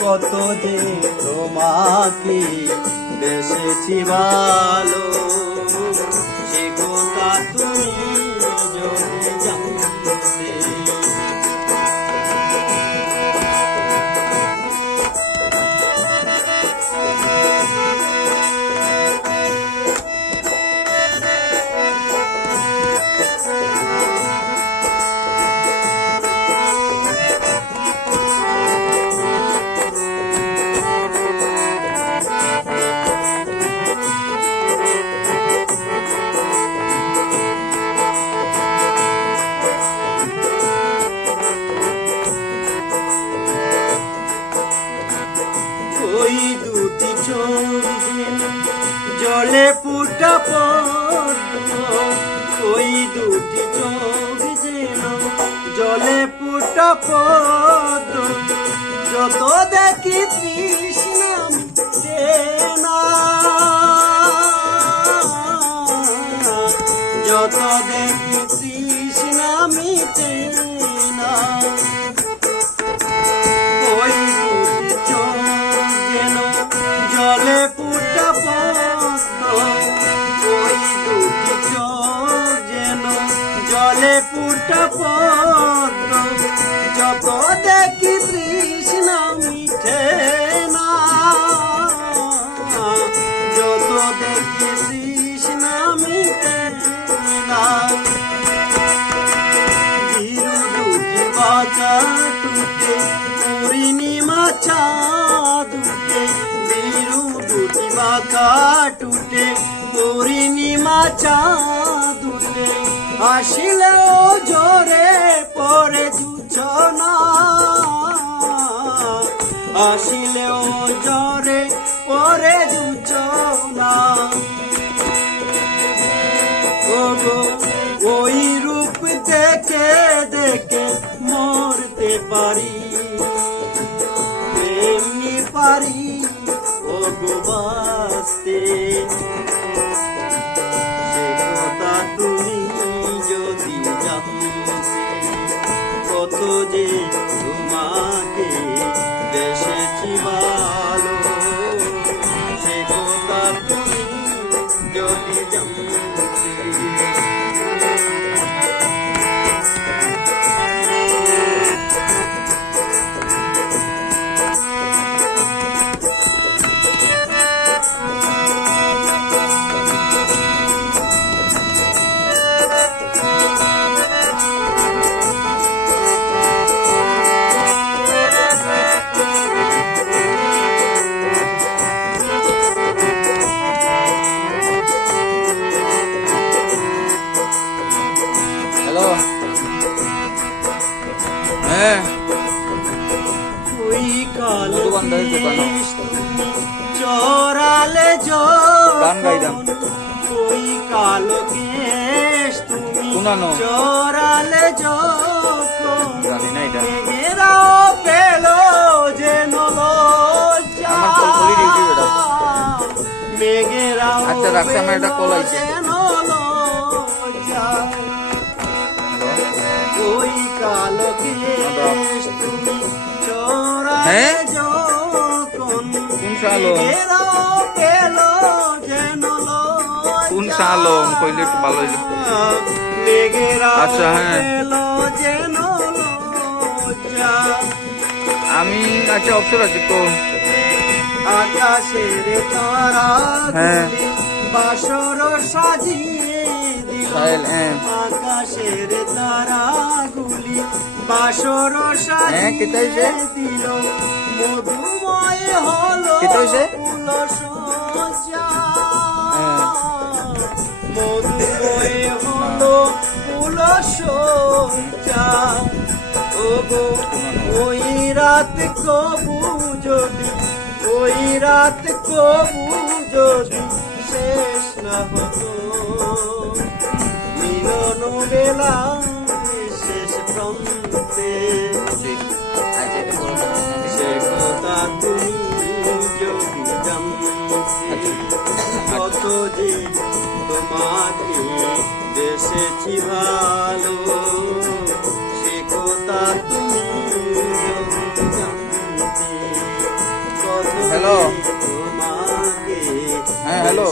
কত যে তোমাকে বেসেছি ভালো। ফুটা পদ্ম যত দেখি তৃষ্ণা না। যত দেখি তৃষ্ণা মিটে না। জলে ফুটা পদ্ম। জলে ফুটা পদ্ম। যত দেখি তৃষ্ণা মিঠে না? যত দেখি তৃষ্ণা মিঠে না। বাঁচা টুটে পূর্ণিমা চাঁদুটে বিরুদুটি বাঁকা টুটে পূর্ণিমা চাঁদুটে আসিলেও জোরে পরে ওই রূপ দেখে দেখে মরতে পারি। হ্যাঁ ওই কালো চরালে গান। যখন ওই কালো কেশ তুমি। চরালে জানি না এটা পেল। মেঘেরাও আচ্ছা, রাখছি, আমার একটা কল আইছে। ওই কালো কেশ তুমি চোরালে হ্যাঁ? যখন সালো? পেল যেন কোন? কইলে একটু ভালো হইল। আচ্ছা, হ্যাঁ। আমি আচ্ছা অবসর আছি তো আকাশের তারা হ্যাঁ। বাসর সাজিয়ে সাহেল, হ্যাঁ। আকাশের তারাগুলি বাসর? সাজিয়ে দিল মধুময় হলো? ফুল সজ্জা হ্যাঁ। মধুময় হলো ফুল সজ্জা ওগো ওই রাত কবু যদি ওই রাত কবু যদি শেষ না হতো বেলা শেষ প্রান্তে। সে কথা তুমি যদি কত যে তোমাকে দেশেছি ভালো সে হ্যালো। হ্যাঁ, হ্যালো।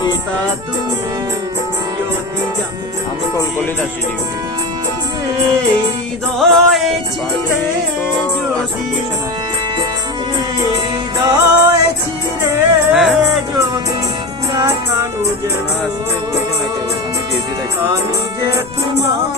ভালো তুমি কলকলে দাসী দেবী হৃদয়ে ছিলে যদি হৃদয়ে ছিলে যদি না তোমার